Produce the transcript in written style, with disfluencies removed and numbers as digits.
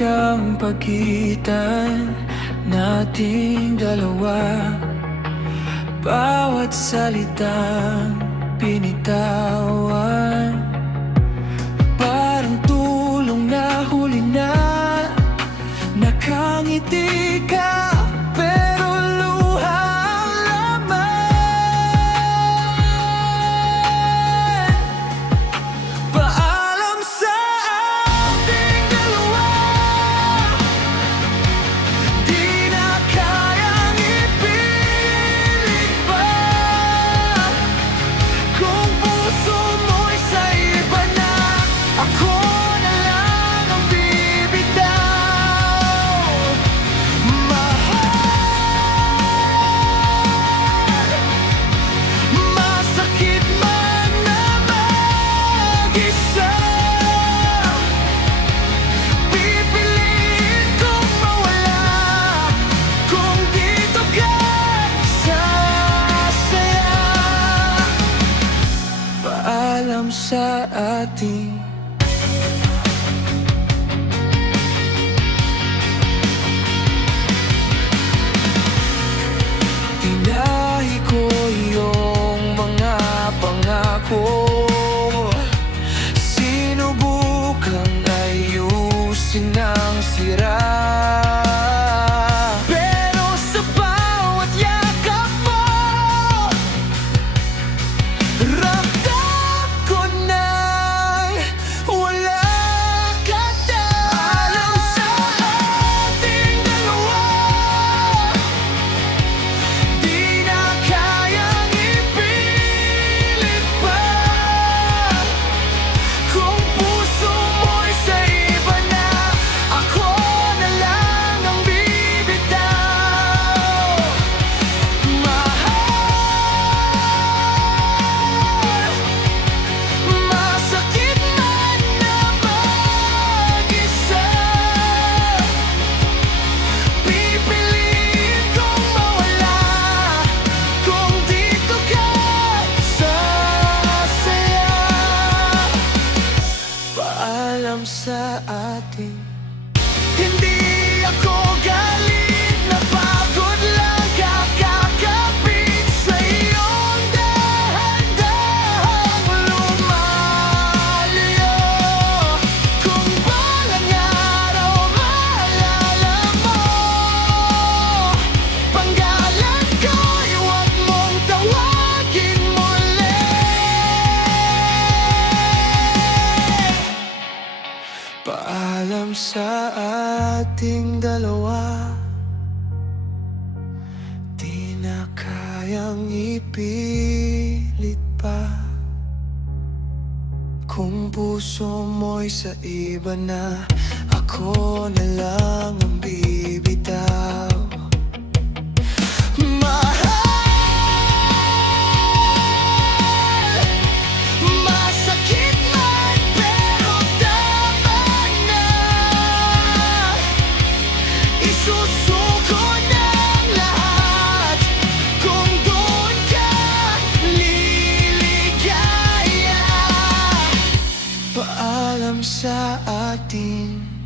kang pagitan nating dalawa. Bawat salitang binitawan, parang tulong na huli na. Nakangiti ka, pero luha ang laman. Paalam sa ating dalawa, di na kayang ipilit pa. Kung puso mo'y sa iba na, ako na lang ang bibitaw. Mahal, masakit man na mag-isa, pipiliin kong mawala kung dito ka sasaya. Paalam sa ating tinahi ko iyong mga pangako, sinubukang ayusin ang sira. Pero sa bawat yakap mo, ramdam ko nang wala ka na. Alam sa ating dalawa, di na kayang ipilit pa. Kung puso mo'y sa iba na, ako na lang ang bibitaw. Mahal, masakit man na mag-isa, pipiliin kong mawala kung dito ka sasaya. Paalam sa atin, hindi ako galit, napagod lang kakakapit sa iyong dahan-dahang lumalayo. Kung balang araw maalala mo, panggalan ko'y huwag mong tawagin muli. Paalam sa ating dalawa, di na kayang ipilit pa. Kung puso mo'y sa iba na, ako na lang ang bibitaw. Mahal, masakit man pero tama na. Isusuko ng lahat kung doon ka liligaya. Paalam sa atin.